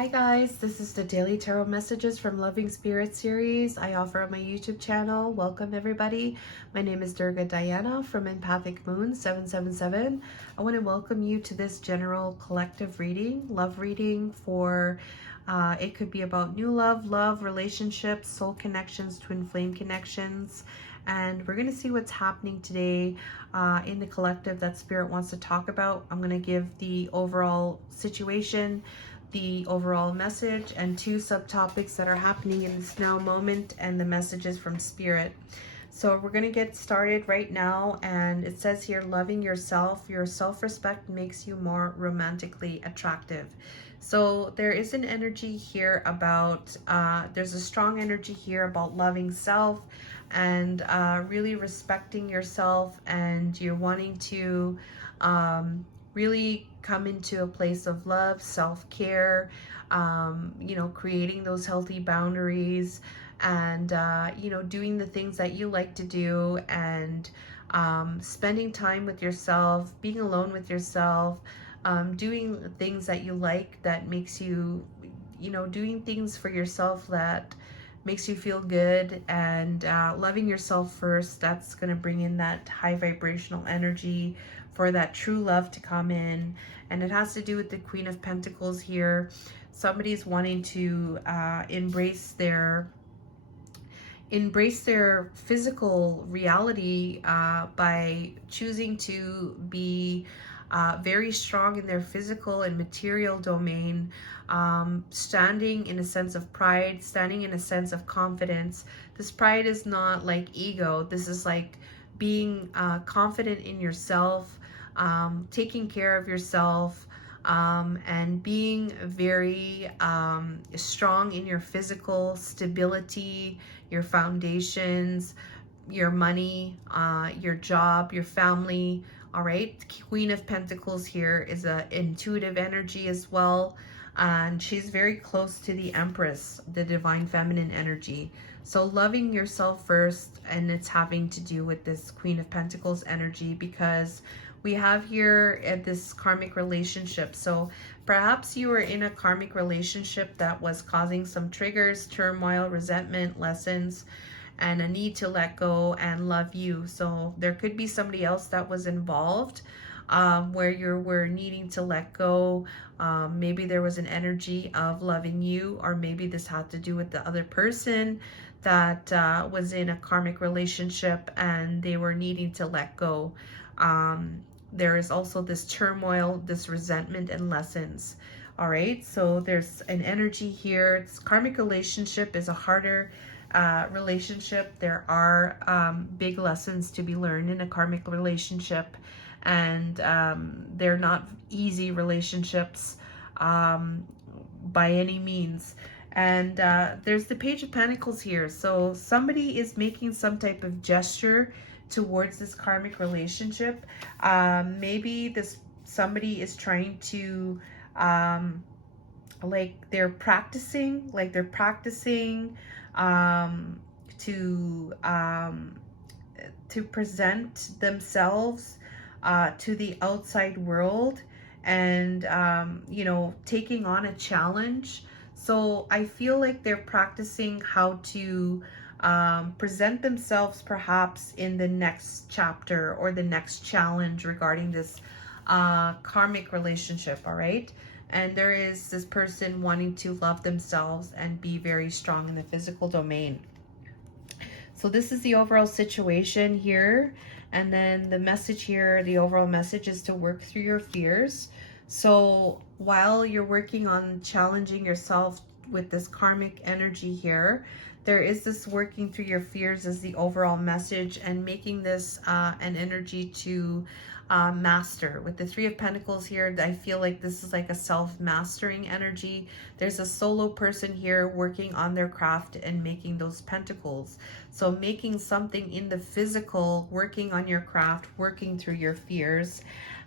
Hi guys, this is the Daily Tarot Messages from Loving Spirit series I offer on my YouTube channel. Welcome everybody. My name is Durga Diana from Empathic Moon 777. I want to welcome you to this general collective reading, love reading for it could be about new love, relationships, soul connections, twin flame connections. And we're going to see what's happening today in the collective that Spirit wants to talk about. I'm going to give the overall situation, the overall message, and two subtopics that are happening in this now moment and the messages from Spirit. So we're going to get started right now, and it says here, loving yourself, your self-respect makes you more romantically attractive. So there is an energy here about, there's a strong energy here about loving self and really respecting yourself, and you're wanting to really come into a place of love, self-care, creating those healthy boundaries, and doing the things that you like to do, and spending time with yourself, being alone with yourself, doing things that you like, that makes you, doing things for yourself that makes you feel good, and loving yourself first. That's going to bring in that high vibrational energy for that true love to come in. And it has to do with the Queen of Pentacles here. Somebody's wanting to embrace their physical reality by choosing to be very strong in their physical and material domain, standing in a sense of pride, standing in a sense of confidence. This pride is not like ego. This is like being confident in yourself, taking care of yourself, and being very strong in your physical stability, your foundations, your money, your job, your family. All right, Queen of Pentacles here is an intuitive energy as well, and she's very close to the Empress, the divine feminine energy. So loving yourself first, and it's having to do with this Queen of Pentacles energy, because we have here at this karmic relationship. So perhaps you were in a karmic relationship that was causing some triggers, turmoil, resentment, lessons, and a need to let go and love you. So there could be somebody else that was involved, where you were needing to let go. Maybe there was an energy of loving you, or maybe this had to do with the other person that was in a karmic relationship and they were needing to let go. There is also this turmoil, this resentment and lessons. All right, so there's an energy here. This karmic relationship is a harder relationship. There are big lessons to be learned in a karmic relationship, and they're not easy relationships by any means. And there's the Page of Pentacles here. So somebody is making some type of gesture towards this karmic relationship. Maybe somebody is trying to they're practicing to present themselves to the outside world, and taking on a challenge. So I feel like they're practicing how to present themselves perhaps in the next chapter or the next challenge regarding this karmic relationship. All right, and there is this person wanting to love themselves and be very strong in the physical domain. So this is the overall situation here, and then the message here, the overall message is to work through your fears. So while you're working on challenging yourself with this karmic energy here, there is this working through your fears as the overall message, and making this an energy to master. With the Three of Pentacles here, I feel like this is like a self-mastering energy. There's a solo person here working on their craft and making those pentacles. So making something in the physical, working on your craft, working through your fears,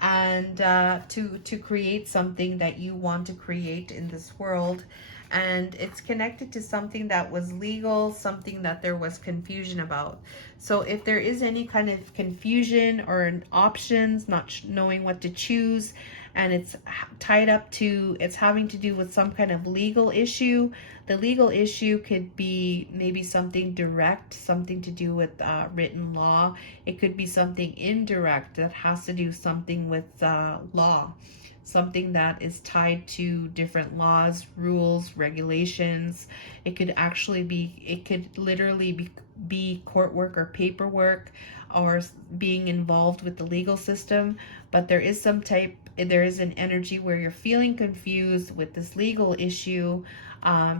and to create something that you want to create in this world. and it's connected to something that was legal, something that there was confusion about. So if there is any kind of confusion or options, not knowing what to choose, and it's tied up to, it's having to do with some kind of legal issue. The legal issue could be maybe something direct, something to do with written law. It could be something indirect that has to do something with law, something that is tied to different laws, rules, regulations. It could actually be, it could literally be court work or paperwork, or being involved with the legal system. But there is there is an energy where you're feeling confused with this legal issue,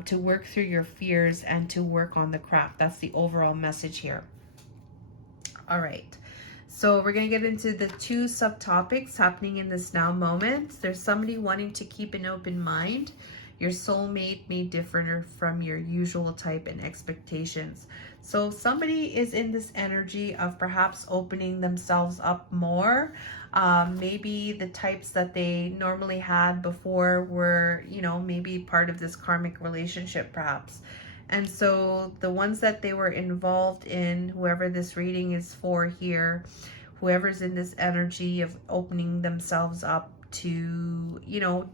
to work through your fears and to work on the craft. That's the overall message here. All right. So we're going to get into the two subtopics happening in this now moment. There's somebody wanting to keep an open mind. Your soulmate may differ from your usual type and expectations. So somebody is in this energy of perhaps opening themselves up more. Maybe the types that they normally had before were, maybe part of this karmic relationship perhaps. And so the ones that they were involved in, whoever this reading is for here, whoever's in this energy of opening themselves up to,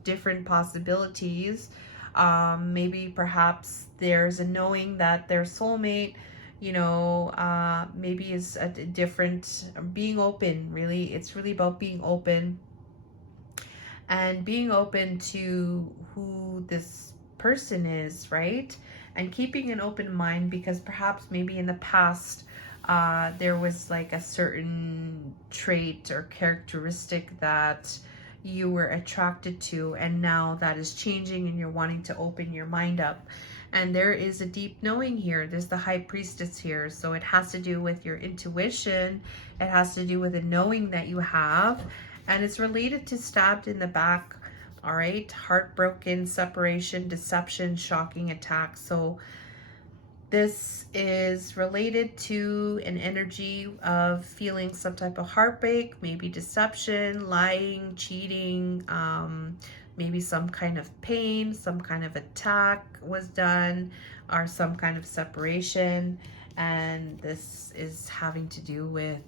different possibilities. Maybe perhaps there's a knowing that their soulmate, maybe is a different, being open, really. It's really about being open and being open to who this person is, right? And keeping an open mind, because perhaps maybe in the past there was like a certain trait or characteristic that you were attracted to, and now that is changing and you're wanting to open your mind up. And there is a deep knowing here. There's the High Priestess here. So it has to do with your intuition. It has to do with a knowing that you have. And it's related to stabbed in the back. All right. Heartbroken, separation, deception, shocking attack. So this is related to an energy of feeling some type of heartbreak, maybe deception, lying, cheating, maybe some kind of pain, some kind of attack was done, or some kind of separation. And this is having to do with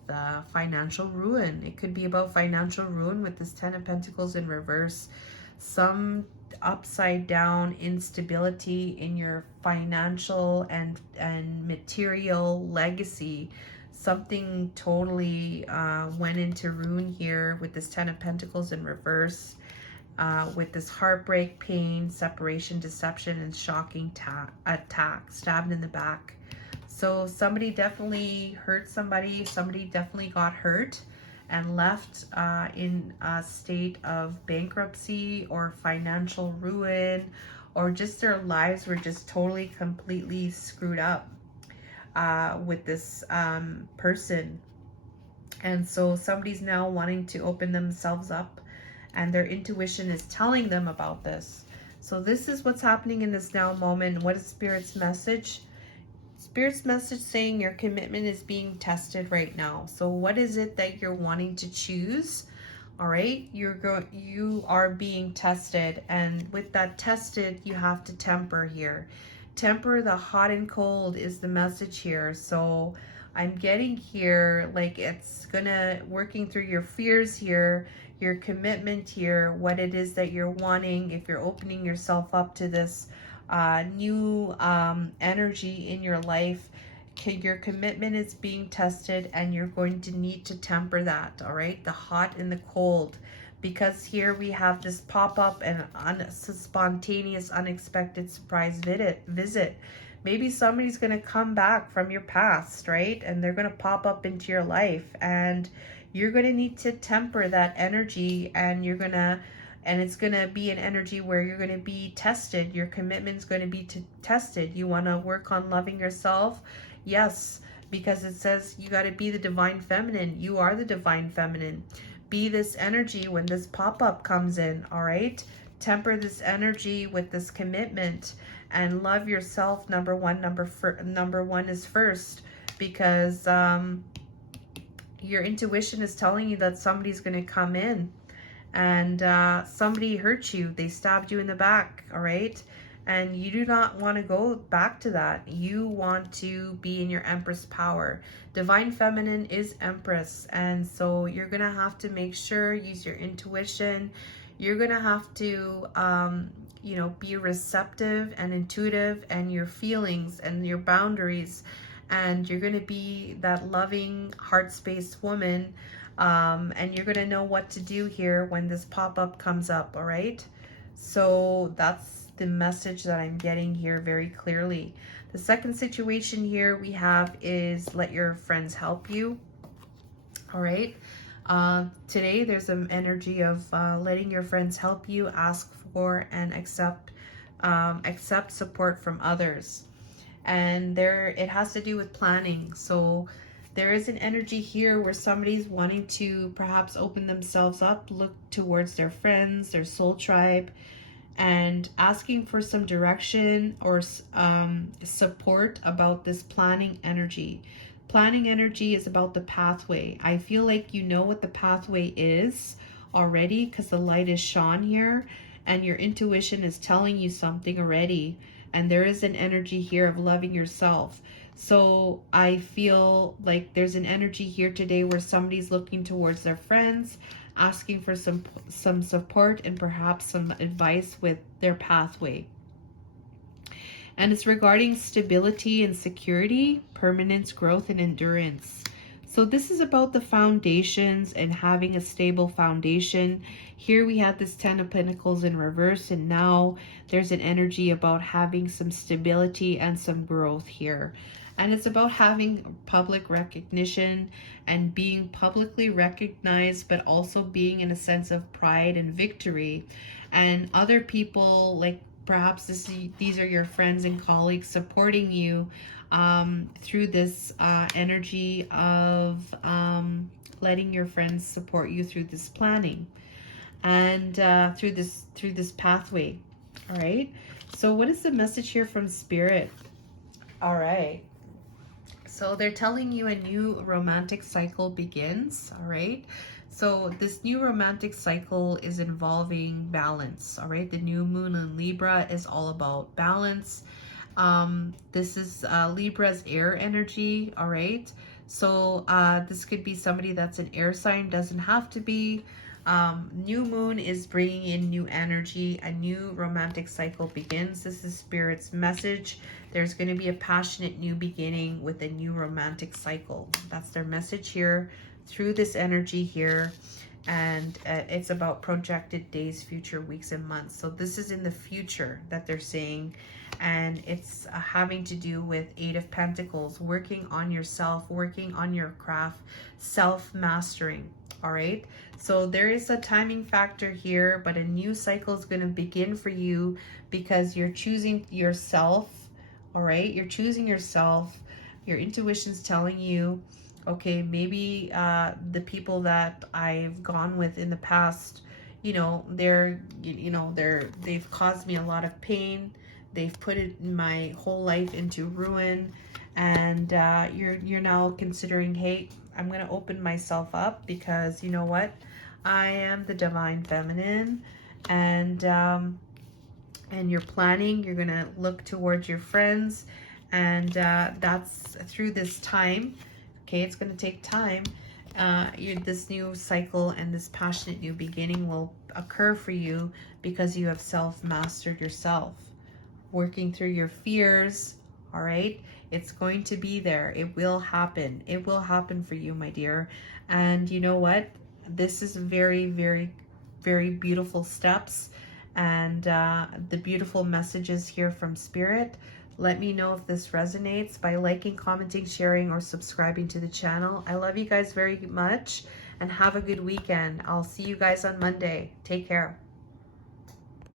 financial ruin. It could be about financial ruin with this Ten of Pentacles in reverse. Some upside down instability in your financial and material legacy. Something totally went into ruin here with this Ten of Pentacles in reverse, with this heartbreak, pain, separation, deception, and shocking attack, stabbed in the back. So somebody definitely hurt somebody. Somebody definitely got hurt and left in a state of bankruptcy or financial ruin, or just their lives were just totally, completely screwed up with this person. And so somebody's now wanting to open themselves up, and their intuition is telling them about this. So this is what's happening in this now moment. What is Spirit's message? Spirit's message saying your commitment is being tested right now. So what is it that you're wanting to choose? All right, you are being tested, and with that tested, you have to temper here. Temper the hot and cold is the message here. So I'm getting here like it's gonna working through your fears here, your commitment here, what it is that you're wanting. If you're opening yourself up to this new energy in your life, your commitment is being tested, and you're going to need to temper that. All right, the hot and the cold, because here we have this pop-up and spontaneous, unexpected surprise visit. Maybe somebody's going to come back from your past, right? And they're going to pop up into your life, and you're going to need to temper that energy, and it's going to be an energy where you're going to be tested. Your commitment's going to be tested. You want to work on loving yourself. Yes, because it says you got to be the divine feminine. You are the divine feminine. Be this energy when this pop-up comes in, all right? Temper this energy with this commitment, and love yourself. Number one is first, because your intuition is telling you that somebody's going to come in, and somebody hurt you. They stabbed you in the back, all right? And you do not want to go back to that. You want to be in your Empress power. Divine Feminine is Empress. And so you're going to have to make sure, use your intuition. You're going to have to, you know, be receptive and intuitive, and your feelings and your boundaries. And you're going to be that loving, heart space woman. And you're going to know what to do here when this pop-up comes up. All right. So that's the message that I'm getting here very clearly. The second situation here we have is let your friends help you. All right. Today there's an energy of letting your friends help you, ask for and accept support from others. And there, it has to do with planning. So there is an energy here where somebody's wanting to perhaps open themselves up, look towards their friends, their soul tribe, and asking for some direction or support about this planning energy. Planning energy is about the pathway. I feel like you know what the pathway is already because the light is shone here, and your intuition is telling you something already. And there is an energy here of loving yourself. So I feel like there's an energy here today where somebody's looking towards their friends, asking for some support and perhaps some advice with their pathway. And it's regarding stability and security, permanence, growth, and endurance. So this is about the foundations and having a stable foundation. Here we have this 10 of Pentacles in reverse, and now there's an energy about having some stability and some growth here. And it's about having public recognition and being publicly recognized, but also being in a sense of pride and victory. And other people, like perhaps these are your friends and colleagues supporting you through this energy of letting your friends support you through this planning and through this pathway. All right. So what is the message here from Spirit? All right. So they're telling you a new romantic cycle begins. All right. So this new romantic cycle is involving balance. All right. The new moon in Libra is all about balance. This is Libra's air energy. All right. So this could be somebody that's an air sign, doesn't have to be. New moon is bringing in new energy. A new romantic cycle begins. This is Spirit's message. There's going to be a passionate new beginning with a new romantic cycle. That's their message here through this energy here. And it's about projected days, future weeks, and months. So this is in the future that they're saying. And it's having to do with 8 of Pentacles, working on yourself, working on your craft, self-mastering. All right. So there is a timing factor here, but a new cycle is going to begin for you because you're choosing yourself. All right. You're choosing yourself. Your intuition's telling you, okay, maybe the people that I've gone with in the past, they've caused me a lot of pain. They've put my whole life into ruin, and you're now considering, hey, I'm going to open myself up because you know what? I am the Divine Feminine, and you're planning. You're going to look towards your friends, and that's through this time. Okay, it's going to take time. This new cycle and this passionate new beginning will occur for you because you have self-mastered yourself, working through your fears. All right, it's going to be there. It will happen. It will happen for you, my dear. And you know what? This is very, very, very beautiful steps, and the beautiful messages here from Spirit. Let me know if this resonates by liking, commenting, sharing, or subscribing to the channel. I love you guys very much, and have a good weekend. I'll see you guys on Monday. Take care.